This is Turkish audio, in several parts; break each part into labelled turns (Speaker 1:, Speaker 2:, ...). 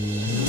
Speaker 1: Pencereden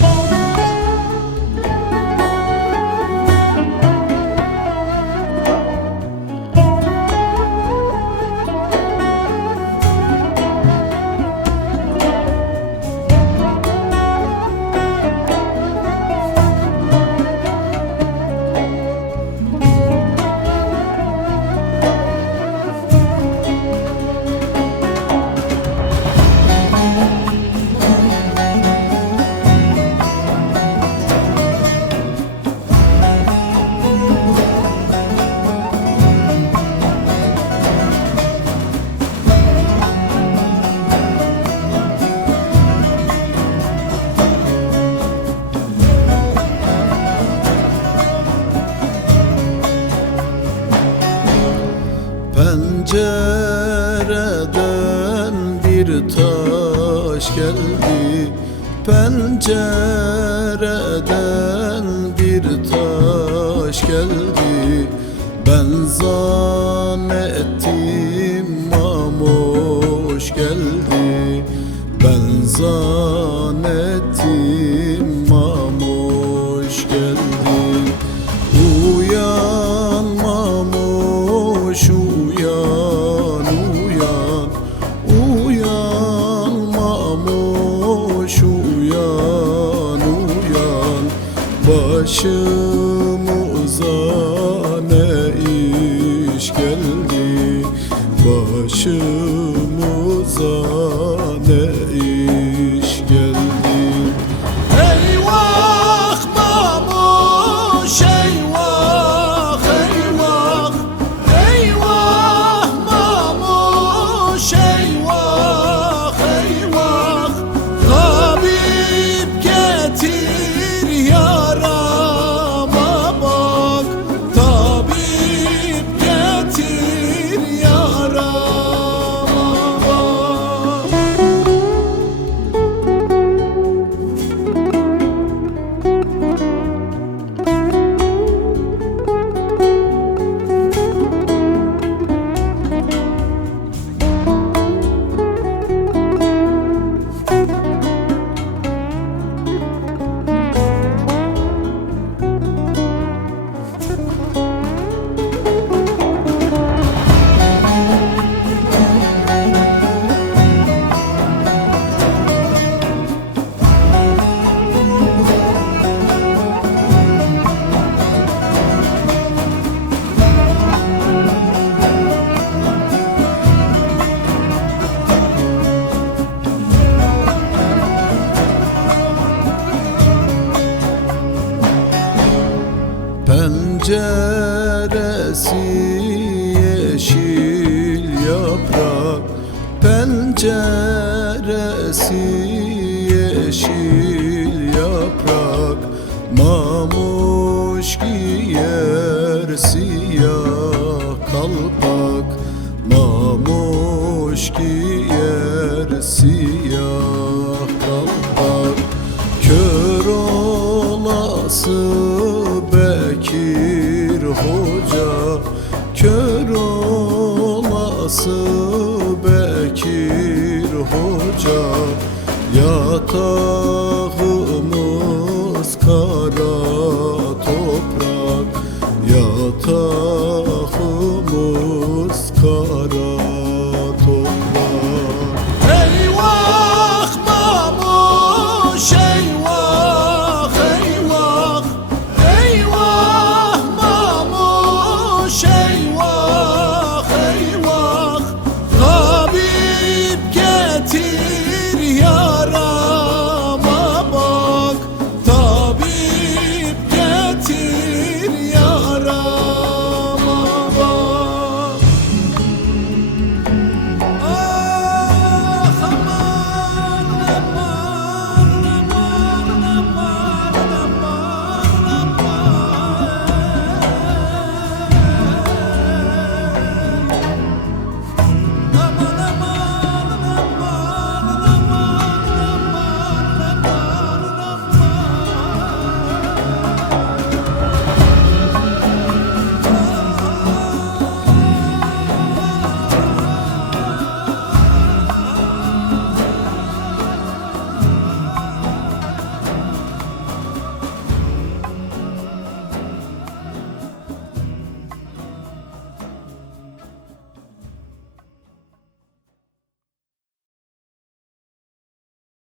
Speaker 1: geldi. Pencereden bir taş geldi. Ben zannettim mamoş geldi. Ben zannettim mamoş geldi Başımıza ne iş geldi? Başımıza Penceresi yeşil yaprak Mamuş giyer siyah kalpak Mamuş giyer siyah kalpak. Kör olası Bekir Hoca Kör olası Bekir Hoca Yatar